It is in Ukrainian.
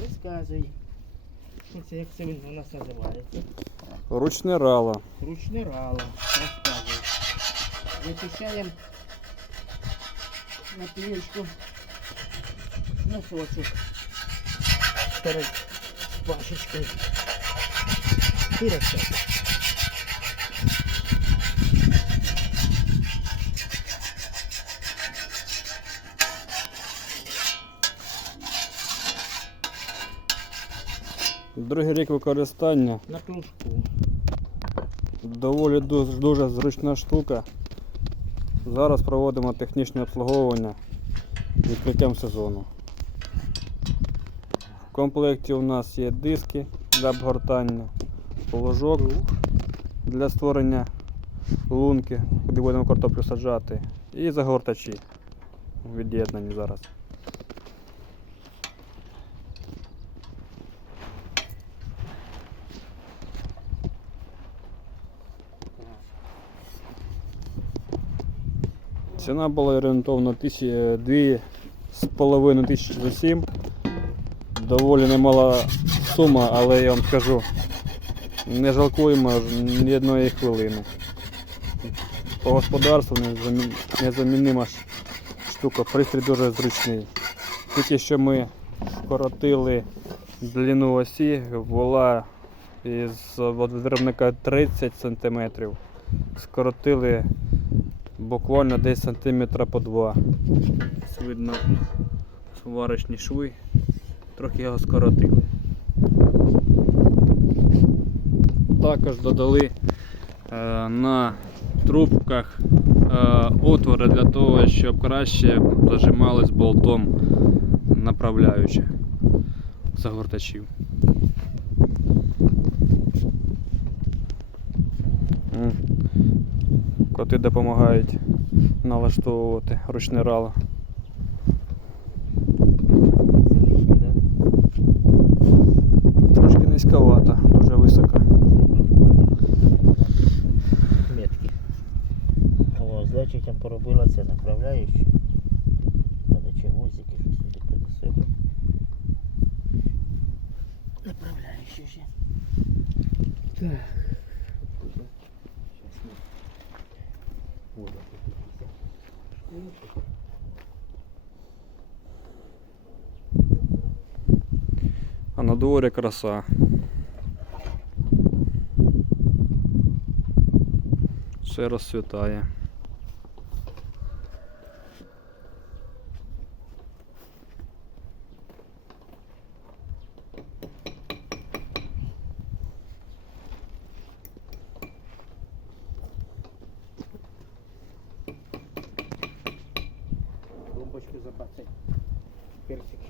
Розказуй. Це, як це у нас називається? Ручне рало. Ручне рало. Розказуй. Вичищаємо на пілочку носочок перед пашечкою. І розказуй. Другий рік використання. На кружку. Доволі дуже, дуже зручна штука. Зараз проводимо технічне обслуговування відкриттям сезону. В комплекті у нас є диски для обгортання, ложок для створення лунки, куди будемо картоплю саджати, і загортачі від'єднані зараз. Ціна була орієнтовно 2,5 тисячі за 7. Доволі немала сума, але я вам скажу, не жалкуємо ні одної хвилини. По господарству незамінима штука, пристрій дуже зручний. Тільки що ми скоротили длину осі, була із виробника 30 см. Скоротили буквально десь сантиметра по два. Ось Видно сварочні шви, трохи його скоротили. Також додали е, на трубках е, отвори для того, щоб краще зажимались болтом направляючи загортачів. М. Коти допомагають налаштовувати ручне рало. Трошки низьковато, дуже високо. Метки. О, значить, я поробила це направляючи. Надо чи гузики щось сюди принесемо. Направляючи ще. Так. Щас ми воду. А на дворі краса. Все розцвітає. Клумбочку забацать. Персик.